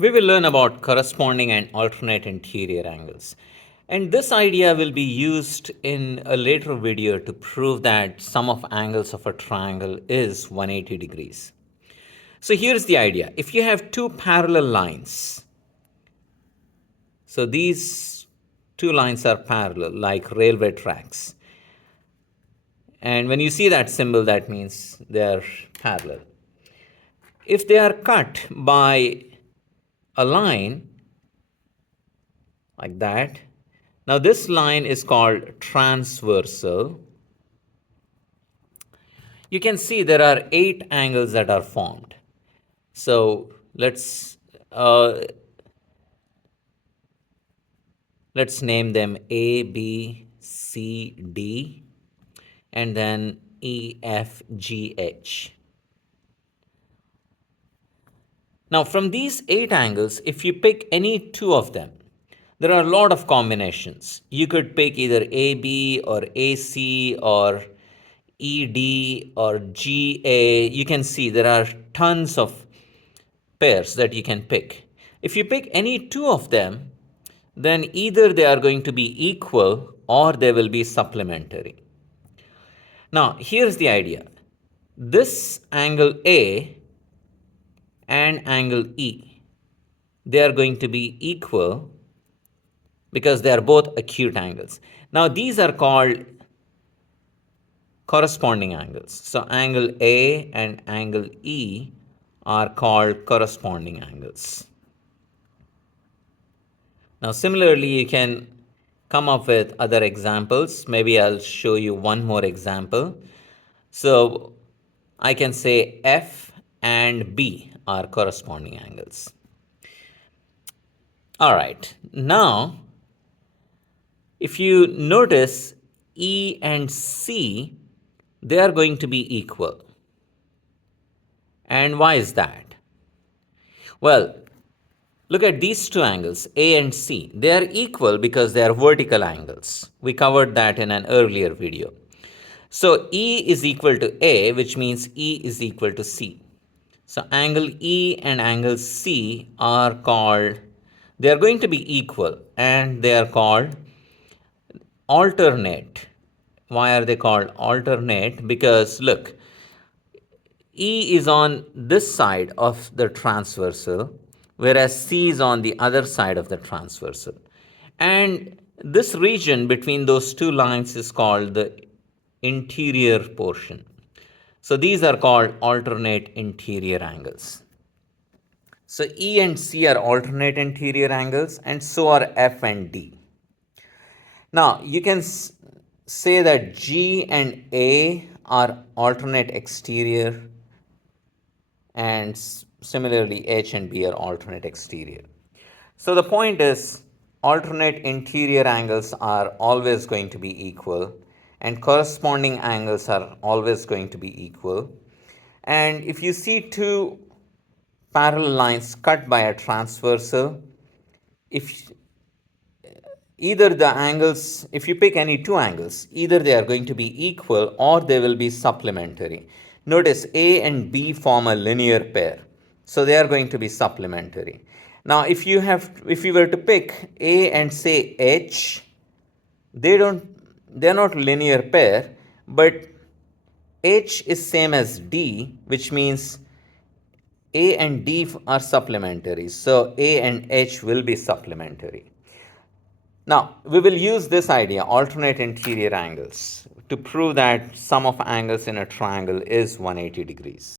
We will learn about corresponding and alternate interior angles. And this idea will be used in a later video to prove that sum of angles of a triangle is 180 degrees. So here's the idea. If you have two parallel lines, so these two lines are parallel like railway tracks. And when you see that symbol, that means they're parallel. If they are cut by a line like that, now this line is called transversal. You can see there are 8 angles that are formed. So uh, let's name them A, B, C, D, and then E, F, G, H. Now from these 8 angles, if you pick any two of them, there are a lot of combinations. You could pick either AB or AC or ED or GA. You can see there are tons of pairs that you can pick. If you pick any two of them, then either they are going to be equal or they will be supplementary. Now, here's the idea. This angle A and angle E, they are going to be equal because they are both acute angles. Now, these are called corresponding angles. So, angle A and angle E are called corresponding angles. Now, similarly, you can come up with other examples. Maybe I'll show you one more example. So, I can say F and B are corresponding angles. All right. Now, if you notice E and C, they are going to be equal. And why is that? Well, look at these two angles, A and C. They are equal because they are vertical angles. We covered that in an earlier video. So E is equal to A, which means E is equal to C. So angle E and angle C are called, they are going to be equal and they are called alternate. Why are they called alternate? Because look, E is on this side of the transversal, whereas C is on the other side of the transversal. And this region between those two lines is called the interior portion. So these are called alternate interior angles. So E and C are alternate interior angles, and so are F and D. Now you can say that G and A are alternate exterior, and similarly H and B are alternate exterior. So the point is, alternate interior angles are always going to be equal, and corresponding angles are always going to be equal. And if you see two parallel lines cut by a transversal, if either the angles, if you pick any two angles, either they are going to be equal or they will be supplementary. Notice A and B form a linear pair, so they are going to be supplementary. Now, if you were to pick A and say H, they're not linear pair, but H is same as D, which means A and D are supplementary. So A and H will be supplementary. Now, we will use this idea, alternate interior angles, to prove that sum of angles in a triangle is 180 degrees.